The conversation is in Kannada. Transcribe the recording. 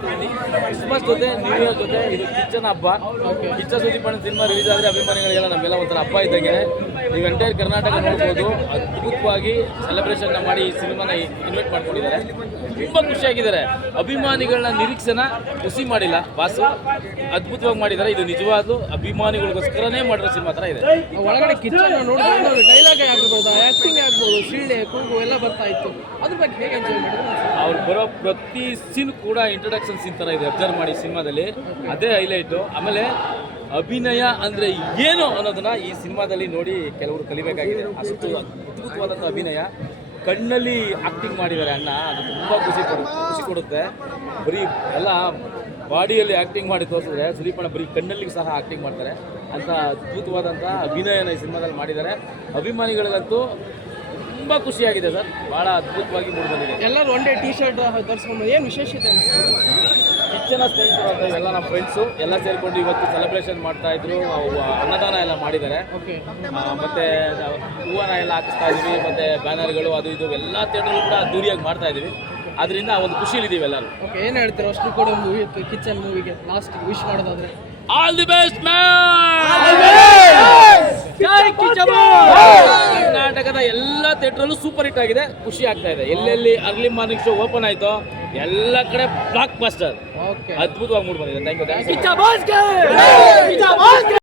ಕ್ರಿಸ್ಮಸ್ ಜೊತೆ ನ್ಯೂ ಇಯರ್ ಜೊತೆ ಇದು ಕಿಚ್ಚನ ಹಬ್ಬ ಕಿಚ್ಚ ಸುದೀಪ್ ಸಿನಿಮಾ ರಿಲೀಸ್ ಆದರೆ ಅಭಿಮಾನಿಗಳಿಗೆಲ್ಲ ನಮ್ಮೆಲ್ಲ ಒಂಥರ ಹಬ್ಬ ಇದ್ದಂಗೆ. ನೀವು ಎಂಟೈರ್ ಕರ್ನಾಟಕ ನೋಡ್ಬೋದು. ಅದ್ಭುತವಾಗಿ ಸೆಲೆಬ್ರೇಷನ್ನ ಮಾಡಿ ಈ ಸಿನಿಮಾನ ಇನ್ವೈಟ್ ಮಾಡ್ಕೊಂಡಿದ್ದಾರೆ. ತುಂಬ ಖುಷಿಯಾಗಿದ್ದಾರೆ. ಅಭಿಮಾನಿಗಳನ್ನ ನಿರೀಕ್ಷೆನ ಖುಷಿ ಮಾಡಿಲ್ಲ ಬಾಸು ಅದ್ಭುತವಾಗಿ ಮಾಡಿದ್ದಾರೆ. ಇದು ನಿಜವಾಗ್ಲೂ ಅಭಿಮಾನಿಗಳಿಗೋಸ್ಕರನೇ ಮಾಡಿರೋ ಸಿನಿಮಾ ಥರ ಇದೆ. ಒಳಗಡೆ ಕಿಚ್ಚನ್ನು ನೋಡಿದ್ರೆ ಡೈಲಾಗ್ ಆಗ್ಬೋದು ಆಕ್ಟಿಂಗ್ ಆಗ್ಬೋದು ಶಿಳ್ಳೆ ಕೂಗು ಎಲ್ಲ ಬರ್ತಾ ಇತ್ತು. ಅದ್ರ ಬಗ್ಗೆ ಹೇಗೆ ಎಂಜಾಯ್ ಮಾಡಿದ್ರು? ಅವ್ರು ಬರೋ ಪ್ರತಿ ಸೀನ್ ಕೂಡ ಇಂಟ್ರೊಡಕ್ಷನ್ ಸೀನ್ ಥರ ಇದೆ. ಅಬ್ಸರ್ವ್ ಮಾಡಿ ಸಿನಿಮಾದಲ್ಲಿ. ಅದೇ ಹೈಲೈಟು ಆಮೇಲೆ ಅಭಿನಯ ಅಂದರೆ ಏನು ಅನ್ನೋದನ್ನ ಈ ಸಿನಿಮಾದಲ್ಲಿ ನೋಡಿ ಕೆಲವರು ಕಲಿಬೇಕಾಗಿದೆ. ಅಷ್ಟು ಅದ್ಭುತವಾದಂಥ ಅಭಿನಯ. ಕಣ್ಣಲ್ಲಿ ಆಕ್ಟಿಂಗ್ ಮಾಡಿದ್ದಾರೆ ಅಣ್ಣ. ಅದು ತುಂಬ ಖುಷಿ ಕೊಡು ಖುಷಿ ಕೊಡುತ್ತೆ. ಬರೀ ಎಲ್ಲ ಬಾಡಿಯಲ್ಲಿ ಆ್ಯಕ್ಟಿಂಗ್ ಮಾಡಿ ತೋರಿಸಿದ್ರೆ ಸುದೀಪಣ್ಣ ಬರೀ ಕಣ್ಣಲ್ಲಿ ಸಹ ಆ್ಯಕ್ಟಿಂಗ್ ಮಾಡ್ತಾರೆ. ಅಂತ ಅದ್ಭುತವಾದಂಥ ಅಭಿನಯನ ಈ ಸಿನಿಮಾದಲ್ಲಿ ಮಾಡಿದ್ದಾರೆ. ಅಭಿಮಾನಿಗಳಿಗಂತೂ ತುಂಬ ಖುಷಿಯಾಗಿದೆ ಸರ್. ಭಾಳ ಅದ್ಭುತವಾಗಿ ಮೂಡಿ ಬಂದಿದೆ. ಎಲ್ಲರೂ ಒಂದೇ ಟೀ ಶರ್ಟ್ ಧರಿಸ್ಕೊಂಡು ಏನು ವಿಶೇಷತೆ? ಹೆಚ್ಚಿನ ಸ್ನೇಹಿತರು ಅಂತ ಎಲ್ಲ ನಮ್ಮ ಫ್ರೆಂಡ್ಸು ಎಲ್ಲ ಸೇರಿಕೊಂಡು ಇವತ್ತು ಸೆಲೆಬ್ರೇಷನ್ ಮಾಡ್ತಾ ಇದ್ರು. ಅವು ಅನ್ನದಾನ ಎಲ್ಲ ಮಾಡಿದ್ದಾರೆ. ಮತ್ತೆ ಹೂವನ ಎಲ್ಲ ಹಾಕಿಸ್ತಾ ಇದೀವಿ ಮತ್ತೆ ಬ್ಯಾನರ್ಗಳು ಅದು ಇದು ಎಲ್ಲ ಥಿಯೇಟರ್ ಕೂಡ ಅದ್ದೂರಿಯಾಗಿ ಮಾಡ್ತಾ ಇದೀವಿ. ಅದರಿಂದ ಒಂದು ಖುಷಿಲಿದ್ದೀವಿ ಎಲ್ಲರೂ. ಓಕೆ ಏನು ಹೇಳ್ತೀರಾ? ಅಷ್ಟು ಕೂಡ ಮೂವಿ ಕಿಚನ್ ಮೂವಿಗೆ ಲಾಸ್ಟ್ ವಿಶ್ ಮಾಡೋದಾದ್ರೆ? ಆಲ್ ದಿ ಬೆಸ್ಟ್ ಕರ್ನಾಟಕದ ಎಲ್ಲ ಥಿಯೇಟ್ರಲ್ಲೂ ಸೂಪರ್ ಹಿಟ್ ಆಗಿದೆ. ಖುಷಿ ಆಗ್ತಾ ಇದೆ. ಎಲ್ಲೆಲ್ಲಿ ಅರ್ಲಿ ಮಾರ್ನಿಂಗ್ ಶೋ ಓಪನ್ ಆಯ್ತೋ ಎಲ್ಲ ಕಡೆ ಬ್ಲಾಕ್ ಬಸ್ಟರ್ ಅದ್ಭುತವಾಗಿ ಮೂಡ್ ಬಂದಿದೆ. Thank you thank you